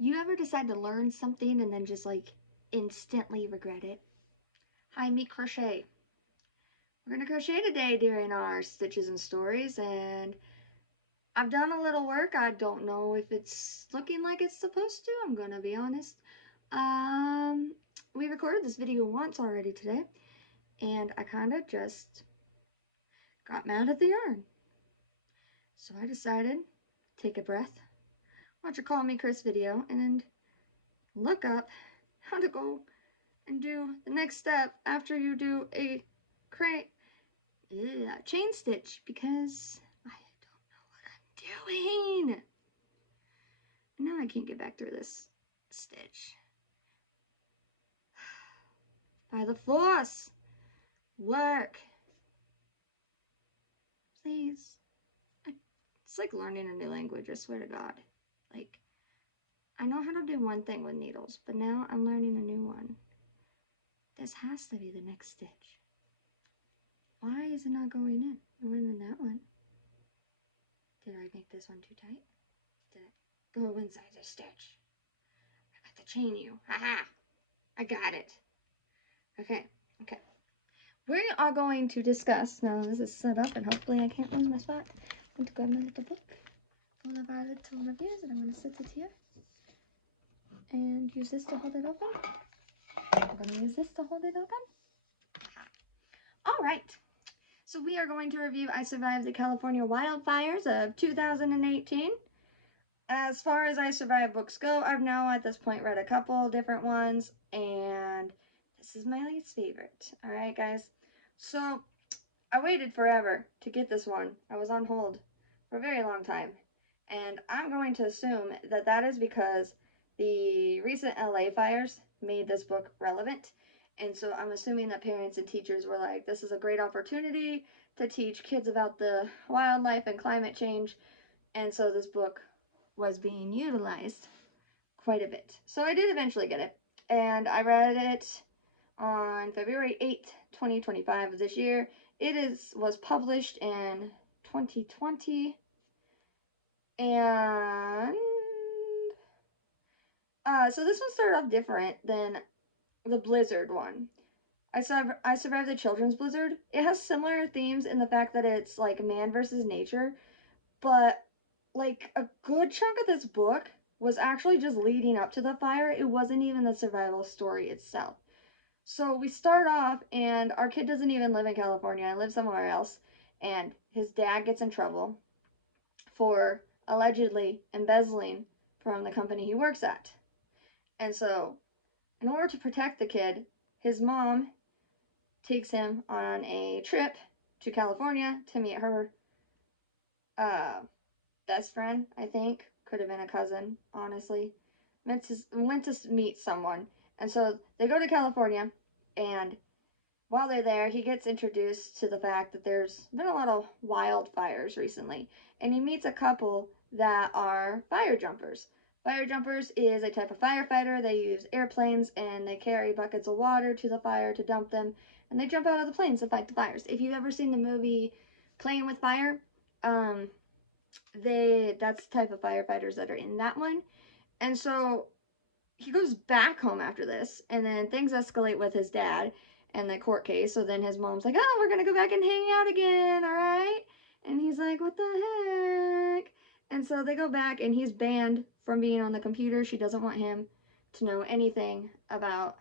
You ever decide to learn something and then just like instantly regret it? Hi, me crochet. We're gonna crochet today during our stitches and stories, and I've done a little work. I don't know if it's looking like it's supposed to. I'm gonna be honest. Um, we recorded this video once already today, and I kind of just got mad at the yarn. So I decided, take a breath, watch a Call Me Chris video, and look up how to go and do the next step after you do a chain stitch, because I don't know what I'm doing. Now I can't get back through this stitch. By the force, work. Please. It's like learning a new language, I swear to God. Like, I know how to do one thing with needles, but now I'm learning a new one. This has to be the next stitch. Why is it not going in? It went in that one. Did I make this one too tight? Did I go inside the stitch? I got to chain you. Haha! I got it. Okay. We are going to discuss, now this is set up and hopefully I can't lose my spot. I'm going to grab my little book full of our little reviews and I'm going to sit it here and use this to hold it open. I'm going to use this to hold it open. Alright, so we are going to review I Survived the California Wildfires of 2018. As far as I Survived books go, I've now at this point read a couple different ones, and this is my least favorite. Alright guys, so I waited forever to get this one. I was on hold for a very long time, and I'm going to assume that that is because the recent LA fires made this book relevant, and so I'm assuming that parents and teachers were like, this is a great opportunity to teach kids about the wildlife and climate change, and so this book was being utilized quite a bit. So I did eventually get it, and I read it on February 8th, 2025 of this year. It was published in 2020, and so this one started off different than the Blizzard one. I Survived the Children's Blizzard. It has similar themes in the fact that it's like man versus nature, but like a good chunk of this book was actually just leading up to the fire. It wasn't even the survival story itself. So we start off, and our kid doesn't even live in California and lives somewhere else, and his dad gets in trouble for allegedly embezzling from the company he works at. And so, in order to protect the kid, his mom takes him on a trip to California to meet her best friend, I think. Could have been a cousin, honestly. Went to meet someone. And so they go to California, and while they're there, he gets introduced to the fact that there's been a lot of wildfires recently. And he meets a couple that are fire jumpers. Fire jumpers is a type of firefighter. They use airplanes and they carry buckets of water to the fire to dump them. And they jump out of the planes to fight the fires. If you've ever seen the movie Playing with Fire, that's the type of firefighters that are in that one. And so he goes back home after this, and then things escalate with his dad and the court case. So then his mom's like, oh, we're gonna go back and hang out again, all right? And he's like, what the heck? And so they go back, and he's banned from being on the computer. She doesn't want him to know anything about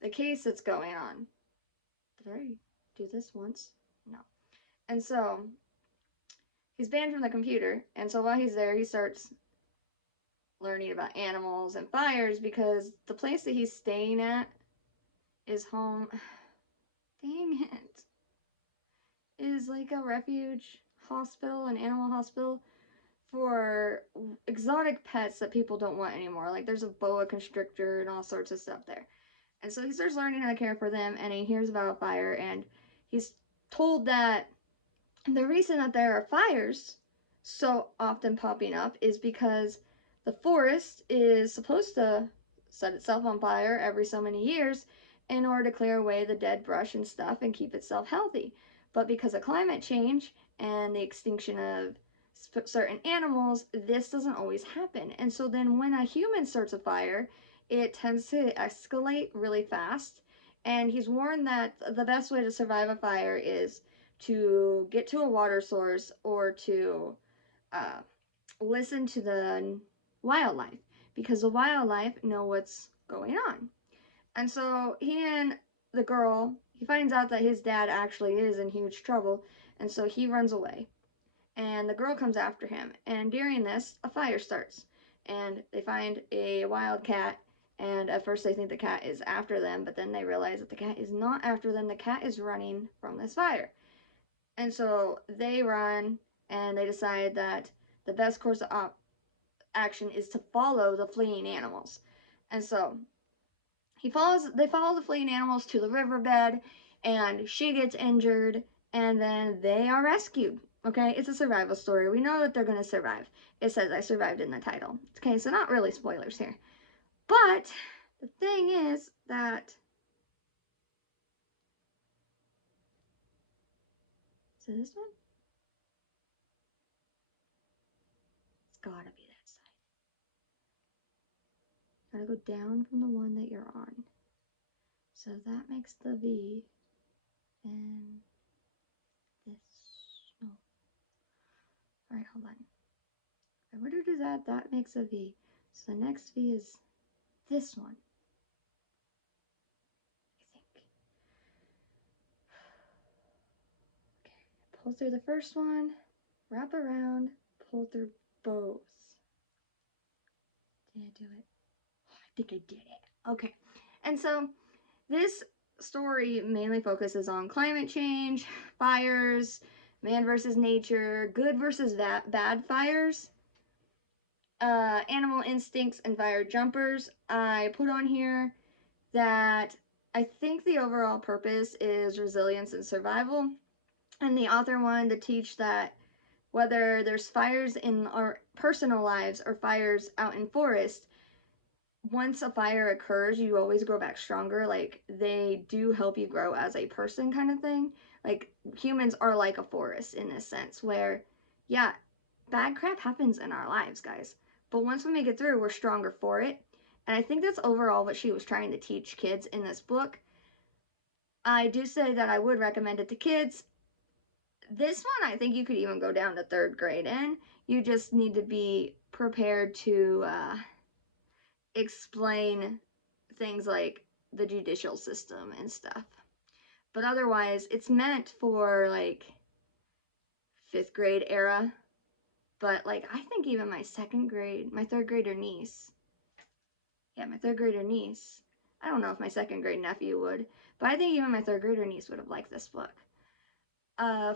the case that's going on. Did I already do this once? No. And so he's banned from the computer, and so while he's there, he starts learning about animals and fires, because the place that he's staying at is home. Dang it. Is like a refuge hospital, an animal hospital for exotic pets that people don't want anymore. Like there's a boa constrictor and all sorts of stuff there. And so he starts learning how to care for them, and he hears about a fire, and he's told that the reason that there are fires so often popping up is because the forest is supposed to set itself on fire every so many years in order to clear away the dead brush and stuff and keep itself healthy. But because of climate change and the extinction of certain animals, this doesn't always happen. And so then when a human starts a fire, it tends to escalate really fast. And he's warned that the best way to survive a fire is to get to a water source or to uh, listen to the wildlife, because the wildlife know what's going on. And so he and the girl, he finds out that his dad actually is in huge trouble, and so he runs away. And the girl comes after him, and during this, a fire starts. And they find a wild cat, and at first they think the cat is after them, but then they realize that the cat is not after them. The cat is running from this fire. And so they run, and they decide that the best course of action is to follow the fleeing animals. And so they follow the fleeing animals to the riverbed, and she gets injured, and then they are rescued. Okay, it's a survival story. We know that they're going to survive. It says I survived in the title. Okay, so not really spoilers here. But the thing is that, is it this one? It's gotta be that side. Gotta go down from the one that you're on. So that makes the V, and this, no. Alright, hold on. I wonder do that, that makes a V. So the next V is this one, I think. Okay, pull through the first one, wrap around, pull through both. Did I do it? Oh, I think I did it. Okay, and so this story mainly focuses on climate change, fires, man versus nature, good versus bad fires, animal instincts, and fire jumpers. I put on here that I think the overall purpose is resilience and survival. And the author wanted to teach that whether there's fires in our personal lives or fires out in forest, once a fire occurs, you always grow back stronger. Like, they do help you grow as a person, kind of thing. Like, humans are like a forest in this sense, where, yeah, bad crap happens in our lives, guys. But once we make it through, we're stronger for it. And I think that's overall what she was trying to teach kids in this book. I do say that I would recommend it to kids. This one, I think you could even go down to 3rd grade in. You just need to be prepared to explain things like the judicial system and stuff. But otherwise, it's meant for like 5th grade era. But like, I think even my 3rd grader niece, my 3rd grader niece, I don't know if my 2nd grade nephew would, but I think even my 3rd grader niece would have liked this book.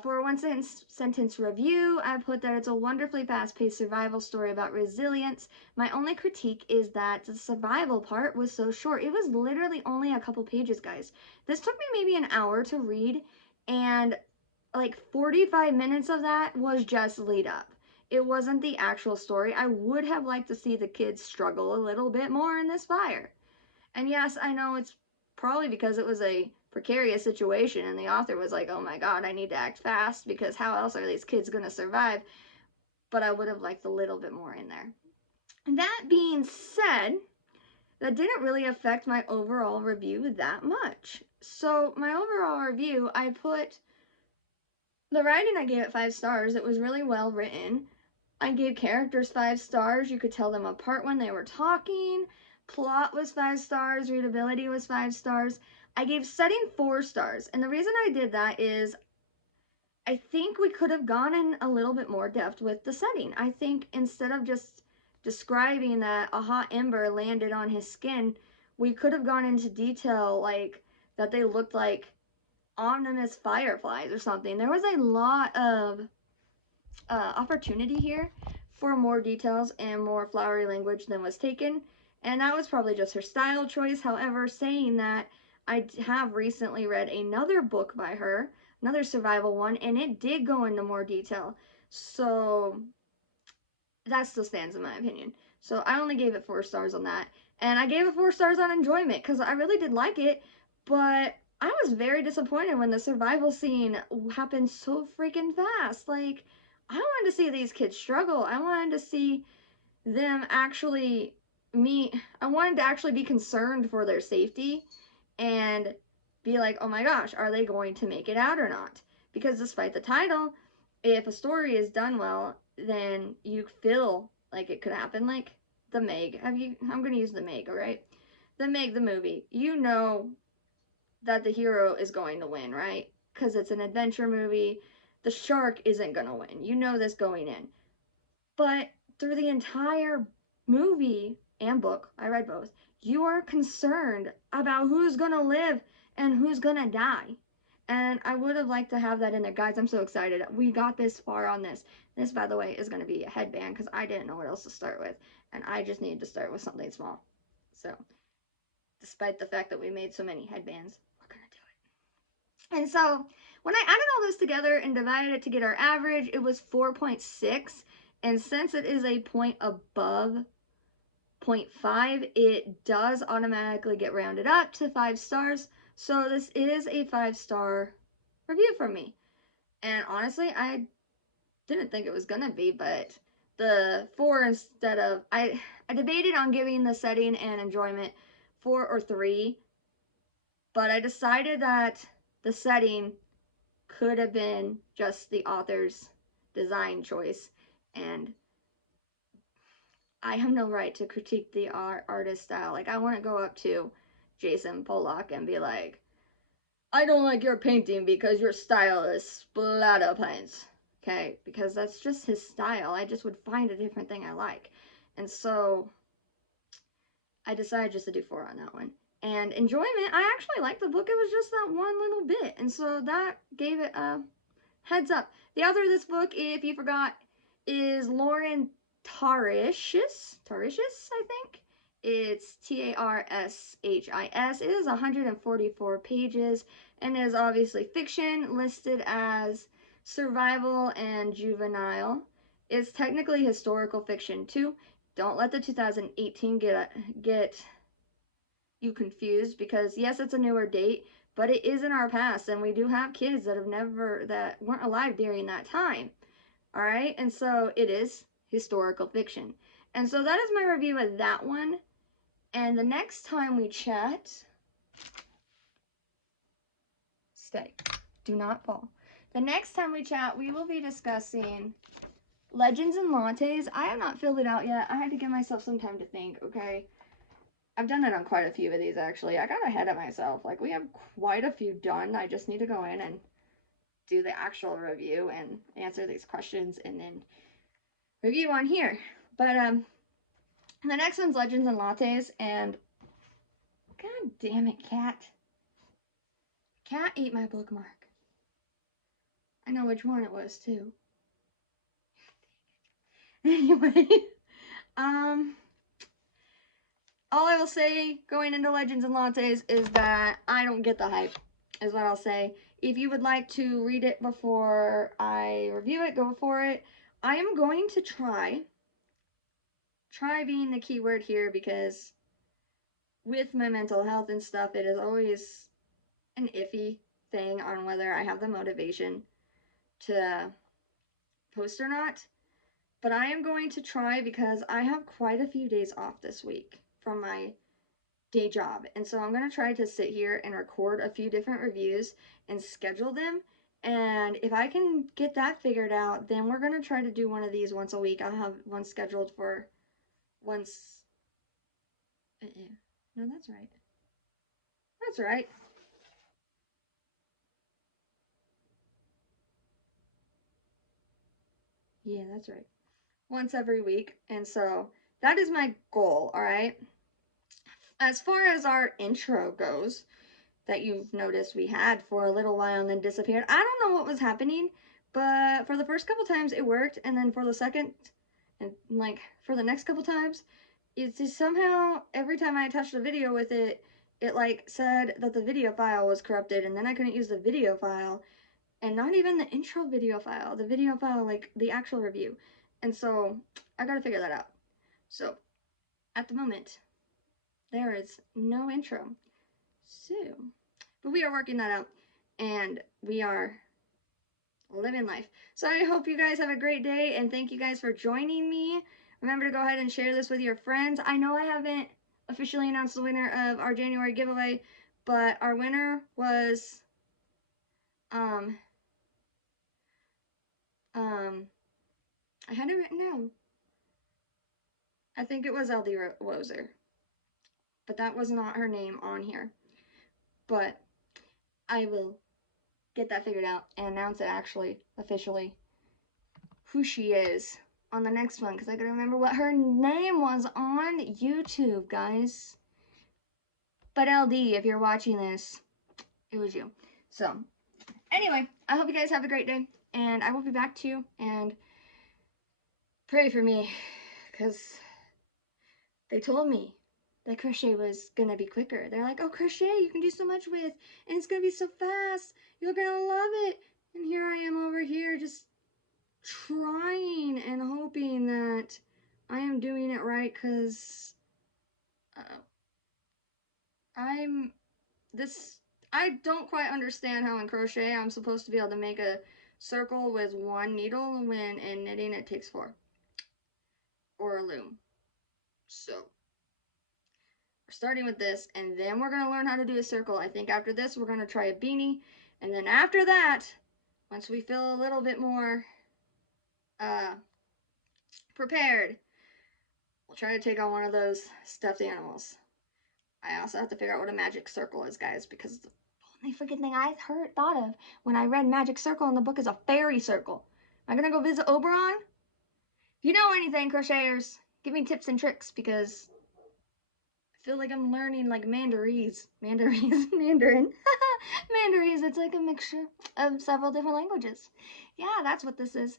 For a one-sentence review, I put that it's a wonderfully fast-paced survival story about resilience. My only critique is that the survival part was so short. It was literally only a couple pages, guys. This took me maybe an hour to read, and like 45 minutes of that was just lead up. It wasn't the actual story. I would have liked to see the kids struggle a little bit more in this fire. And yes, I know it's probably because it was a precarious situation and the author was like, oh my god, I need to act fast because how else are these kids going to survive? But I would have liked a little bit more in there. That being said, that didn't really affect my overall review that much. So my overall review, I put the writing, I gave it 5 stars. It was really well written. I gave characters 5 stars. You could tell them apart when they were talking. Plot was 5 stars. Readability was 5 stars. I gave setting 4 stars. And the reason I did that is I think we could have gone in a little bit more depth with the setting. I think instead of just describing that a hot ember landed on his skin, we could have gone into detail, like that they looked like ominous fireflies or something. There was a lot of opportunity here for more details and more flowery language than was taken, and that was probably just her style choice. However, saying that, I have recently read another book by her, another survival one, and it did go into more detail, so that still stands in my opinion. So I only gave it 4 stars on that, and I gave it 4 stars on enjoyment because I really did like it, but I was very disappointed when the survival scene happened so freaking fast. Like, I wanted to see these kids struggle. I wanted to see them actually I wanted to actually be concerned for their safety and be like, oh my gosh, are they going to make it out or not? Because despite the title, if a story is done well, then you feel like it could happen. Like the Meg. I'm gonna use the Meg, alright? The Meg, the movie. You know that the hero is going to win, right? Because it's an adventure movie. The shark isn't gonna win. You know this going in. But through the entire movie and book, I read both, you are concerned about who's gonna live and who's gonna die. And I would have liked to have that in there. Guys, I'm so excited. We got this far on this. This, by the way, is going to be a headband because I didn't know what else to start with. And I just needed to start with something small. So, despite the fact that we made so many headbands, we're going to do it. And so, when I added all this together and divided it to get our average, it was 4.6. And since it is a point above 0.5, it does automatically get rounded up to 5 stars. So this is a 5-star review from me. And honestly, I didn't think it was gonna be, but the 4 instead of I debated on giving the setting and enjoyment 4 or 3, but I decided that the setting could have been just the author's design choice, and I have no right to critique the artist style. Like, I want to go up to Jason Pollock and be like, I don't like your painting because your style is splatter paints. Okay, because that's just his style. I just would find a different thing I like. And so I decided just to do 4 on that one. And enjoyment, I actually liked the book. It was just that one little bit. And so that gave it a heads up. The author of this book, if you forgot, is Lauren Tarishis, I think. It's Tarshis. It is 144 pages and is obviously fiction, listed as survival and juvenile. It's technically historical fiction too. Don't let the 2018 get you confused, because yes, it's a newer date, but it is in our past, and we do have kids that weren't alive during that time. All right, and so it is historical fiction. And so that is my review of that one. And the next time we chat, stay, do not fall. The next time we chat, we will be discussing Legends and Lattes. I have not filled it out yet. I had to give myself some time to think, okay? I've done it on quite a few of these, actually. I got ahead of myself. Like, we have quite a few done. I just need to go in and do the actual review and answer these questions and then review on here. But the next one's Legends and Lattes, and god damn it, cat ate my bookmark. I know which one it was too. Anyway, all I will say going into Legends and Lattes is that I don't get the hype, is what I'll say. If you would like to read it before I review it, go for it. I am going to try being the key word here, because with my mental health and stuff, it is always an iffy thing on whether I have the motivation to post or not. But I am going to try, because I have quite a few days off this week from my day job. And so I'm going to try to sit here and record a few different reviews and schedule them. And if I can get that figured out, then we're going to try to do one of these once a week. I'll have one scheduled for once. No, that's right. That's right. Yeah, that's right. Once every week. And so that is my goal, all right? As far as our intro goes, that you've noticed we had for a little while and then disappeared, I don't know what was happening, but for the first couple times it worked, and then for the second, and like for the next couple times, it's just somehow every time I touched a video with it, it like said that the video file was corrupted, and then I couldn't use the video file, and not even the intro video file, the video file, like the actual review. And so I gotta figure that out. So at the moment, there is no intro. So, but we are working that out, and we are living life. So I hope you guys have a great day, and thank you guys for joining me. Remember to go ahead and share this with your friends. I know I haven't officially announced the winner of our January giveaway, but our winner was um I had it written down. I think it was LD Wozer, but that was not her name on here. But I will get that figured out and announce it actually officially who she is on the next one, because I gotta remember what her name was on YouTube, guys. But LD, if you're watching this, it was you. So anyway, I hope you guys have a great day, and I will be back to you, and pray for me, because they told me that crochet was gonna be quicker. They're like, oh, crochet, you can do so much with, and it's gonna be so fast. You're gonna love it. And here I am over here just trying and hoping that I am doing it right, because I don't quite understand how in crochet I'm supposed to be able to make a circle with one needle when in knitting it takes 4, or a loom. So we're starting with this, and then we're going to learn how to do a circle. I think after this we're going to try a beanie, and then after that, once we feel a little bit more prepared, we'll try to take on one of those stuffed animals. I also have to figure out what a magic circle is, guys, because the only freaking thing I thought of when I read magic circle in the book is a fairy circle. Am I going to go visit Oberon? If you know anything, crocheters, give me tips and tricks, because I feel like I'm learning like Mandarin. Mandarin. It's like a mixture of several different languages. Yeah, that's what this is.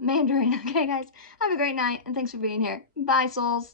Mandarin. Okay, guys, have a great night, and thanks for being here. Bye, souls.